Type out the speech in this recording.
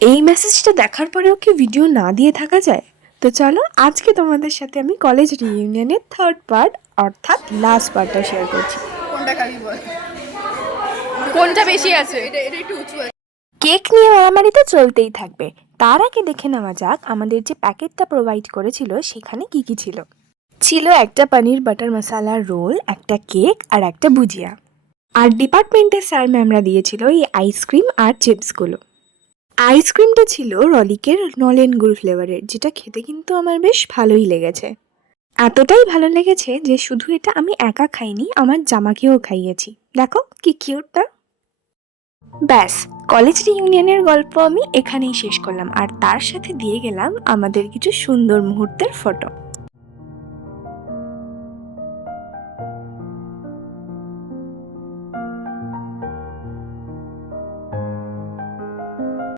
এই মেসেজটা দেখার পরেও কি ভিডিও না দিয়ে থাকা যায়? তো চলো আজকে তোমাদের সাথে আমি কলেজ রিইউনিয়নের থার্ড পার্ট অর্থাৎ লাস্ট পার্টটা শেয়ার করছি। কোনটা খাবি বল? কোনটা বেশি আছে? এটা একটু উঁচু আছে। কেক নিয়ে মারামারি তো চলতেই থাকবে, তার আগে দেখে নেওয়া যাক আমাদের যে প্যাকেটটা প্রোভাইড করেছিল সেখানে কি কি ছিল। ছিল একটা পনির বাটার মশালার রোল, একটা কেক আর একটা ভুজিয়া। আর ডিপার্টমেন্টের স্যার ম্যামরা দিয়েছিল এই আইসক্রিম আর চিপসগুলো। আইসক্রিমটা ছিল রলিকের নলেন গুড় ফ্লেভারের, যেটা খেতে কিন্তু আমার বেশ ভালোই লেগেছে। এতটাই ভালো লেগেছে যে শুধু এটা আমি একা খাইনি, আমার জামাকেও খাইয়েছি। দেখো কি কিউট না? ব্যাস, কলেজ রিইউনিয়নের গল্প আমি এখানেই শেষ করলাম আর তার সাথে দিয়ে গেলাম আমাদের কিছু সুন্দর মুহূর্তের ফটো।